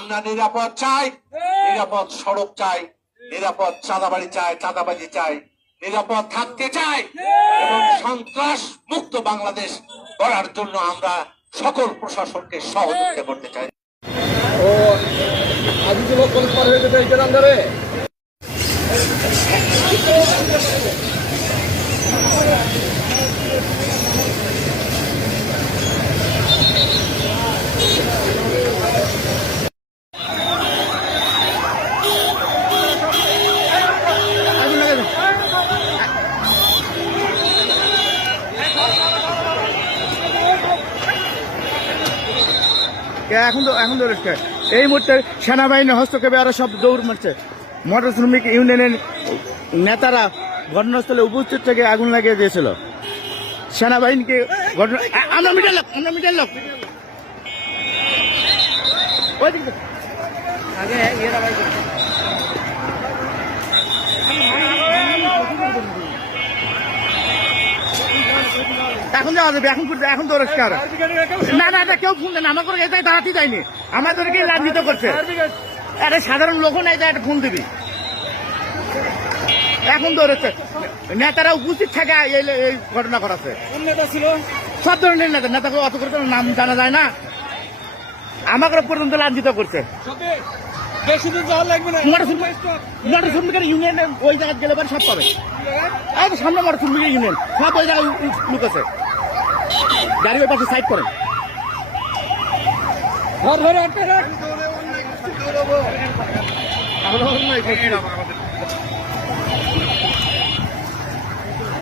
আমরা নিরাপদ চাই নিরাপদ সড়ক চাই নিরাপদ চাঁদাবাড়ি চাই চাঁদাবাজি চাই নিরাপদ থাকতে চাই এবং সন্ত্রাস মুক্ত বাংলাদেশ করার জন্য আমরা সকল প্রশাসনকে সহযোগিতা করতে চাই। ও আজিজুল হক পার হয়ে যেতে এখন তো এখন তো। এই মুহূর্তে সেনাবাহিনী হস্তক্ষেপে আরও সব দৌড় মারছে মোটর শ্রমিক ইউনিয়নের নেতারা ঘটনাস্থলে উপস্থিত থেকে আগুন লাগিয়ে দিয়েছিল সেনাবাহিনীকে ঘটনা আমরা মিটার লোক, আমরা মিটার লোক ওই দিক। আগে এখন যাওয়া যাবে এখন করতে এখন তো না না এটা কেউ ফোন দেয় আমার করে এটাই দাঁড়াতে যায়নি। আমাদেরকে লাঞ্ছিত করছে। আরে সাধারণ লোক নাই একটা ফোন দিবি। এখন ধরেছে নেতারা উপস্থিত থাকে এই এই ঘটনা করাছে সব ধরনের নেতা। নেতাকে অত করে নাম জানা যায় না। আমাকে পর্যন্ত লাঞ্ছিত করছে। বেশি দূর যাওয়ার লাগবে না। মোটর শ্রমিক মোটর শ্রমিকের ইউনিয়নে ওই জায়গায় গেলে পরে সব পাবে। তো সামনে মোটর শ্রমিকের ইউনিয়ন। সব ওই জায়গায় লোক আছে গাড়ি ওই পাশে সাইড করেন। ধর ধরে আটকে রাখ